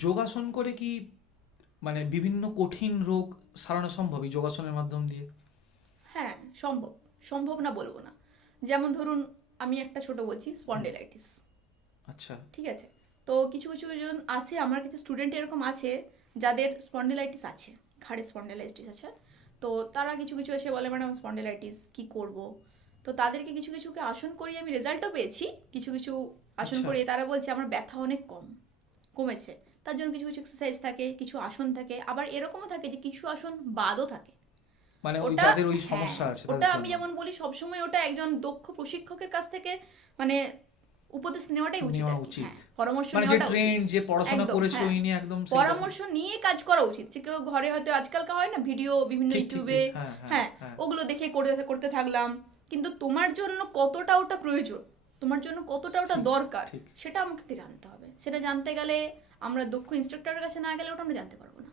যোগাসন করে কি মানে বিভিন্ন কঠিন রোগ সারানো সম্ভব এই যোগাসনের মাধ্যম দিয়ে? হ্যাঁ, সম্ভব। সম্ভব না বলবো না। যেমন ধরুন, আমি একটা ছোট বলছি, হুম, স্পন্ডিলাইটিস। আচ্ছা ঠিক আছে? তো কিছু কিছু জন আছে, আমার কিছু স্টুডেন্ট এরকম আছে যাদের স্পন্ডিলাইটিস আছে, ঘাড়ে স্পন্ডিলাইটিস আছে। তো তারা কিছু কিছু এসে বলে, ম্যাডাম স্পন্ডিলাইটিস কি করব? তো তাদেরকে কিছু কিছুকে আসন করিয়ে আমি রেজাল্টও পেয়েছি। কিছু কিছু আসন আচ্ছা। করিয়ে তারা বলছে আমার ব্যথা অনেক কমেছে। তার জন্য কিছু কিছু এক্সারসাইজ থাকে, কিছু আসন থাকে, আবার এরকমও থাকে যে কিছু আসন বাদও থাকে। মানে ওই ওটা, যাদের ওই হ্যাঁ, সমস্যা আছে ওটা তাদের আমি জন্য যেমন বলি সবসময়, ওটা একজন দক্ষ প্রশিক্ষকের কাছ থেকে মানে উপদেশ নেওয়াটাই উচিত নেওয়া আর কি। উচিত। হ্যাঁ, পরামর্শ মানে যে নেওয়াটা উচিত। ট্রেন্ড, যে পড়াশোনা একদম, করেছে হ্যাঁ। ওই নিয়ে একদম সেইরকম। পরামর্শ নিয়ে কাজ করা উচিত। যে কেউ ঘরে হয়তো আজকালকার হয় না ভিডিও বিভিন্ন ঠিক ঠিক ইউটিউবে, ঠিক, হ্যাঁ হ্যাঁ হ্যাঁ, হ্যাঁ। ওগুলো দেখে করতে করতে থাকলাম। কিন্তু তোমার জন্য কতটা ওটা প্রয়োজন, তোমার জন্য কতটা ওটা ঠিক দরকার, ঠিক। সেটা আমাকে জানতে হবে। সেটা জানতে গেলে আমরা দক্ষ ইনস্ট্রাক্টরের কাছে না গেলে ওটা আমরা জানতে পারবো না।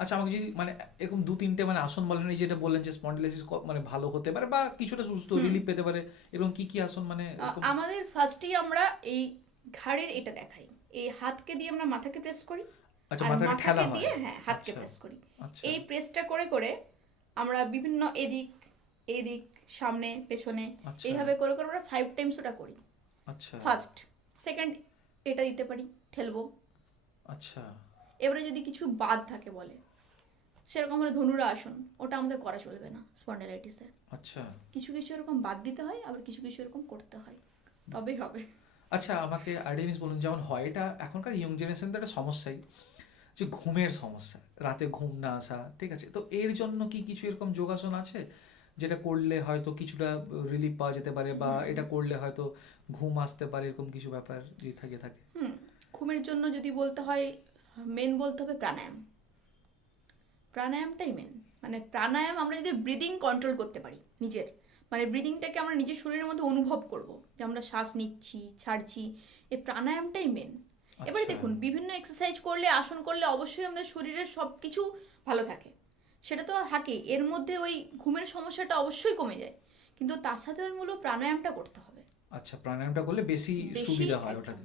আচ্ছা, আমাকে যদি মানে এরকম দু তিনটে মানে আসন বলেন, এই যেটা বললেন যে স্পন্ডিলাইসিস মানে ভালো হতে পারে বা কিছুটা সুস্থ হুম। রিলিফ পেতে পারে, এরকম কি কি আসন মানে এরকম? আমাদের ফার্স্টেই আমরা এই ঘাড়ের এটা দেখাই, এই হাতকে দিয়ে আমরা মাথাকে প্রেস করি, আচ্ছা, আর মাথাটা ঠেলা মাথাকে হয়। দিয়ে, হ্যাঁ, হাতকে আচ্ছা প্রেস করি। আচ্ছা এই প্রেসটা করে করে আমরা বিভিন্ন এদিক এদিক, সামনে পেছনে, আচ্ছা এইভাবে করে করে আমরা 5 টাইমস ওটা করি। আচ্ছা ফার্স্ট, সেকেন্ড, এটা দিতে পারি, ঠেলবো। আচ্ছা এবারে যদি কিছু বাদ থাকে বলে, সেরকম হলে ধনুরা আসন, ওটা আমাদের করা চলবে না স্পন্ডাইলাইটিসে। আচ্ছা কিছু কিছু এরকম বাদ দিতে হয়, আবার কিছু কিছু এরকম করতে হয়, তবেই হবে। আচ্ছা, আমাকে আরেকটা জিনিস বলুন, যেমন হয় এটা এখনকার ইয়ং জেনারেশন তো একটা সমস্যাই, যে ঘুমের সমস্যা, রাতে ঘুম না আসা, ঠিক আছে, তো এর জন্য কি কিছু এরকম যোগাসন আছে যেটা করলে হয়তো কিছুটা রিলিফ পাওয়া যেতে পারে, বা হুম। এটা করলে হয়তো ঘুম আসতে পারে, এরকম কিছু ব্যাপার যদি থাকে থাকে? হুম, ঘুমের জন্য যদি বলতে হয়, মেন বলতে হবে প্রাণায়াম। প্রাণায়ামটাই মেন। মানে প্রাণায়াম আমরা যদি ব্রিদিং কন্ট্রোল করতে পারি নিজের, মানে ব্রিদিংটাকে আমরা নিজের শরীরের মধ্যে অনুভব করব যে আমরা শ্বাস নিচ্ছি ছাড়ছি, এই প্রাণায়ামটাই মেন। এবারে আচ্ছা দেখুন, বিভিন্ন এক্সারসাইজ করলে, আসন করলে অবশ্যই আমাদের শরীরের সব কিছু ভালো থাকে, সেটা তো থাকে, এর মধ্যে ওই ঘুমের সমস্যাটা অবশ্যই কমে যায়। কিন্তু তার সাথে ওই মূল প্রাণায়ামটা করতে হবে আচ্ছা, প্রাণায়ামটা করলে বেশি বেশি, সুবিধা হয় একদম। ওটাতে।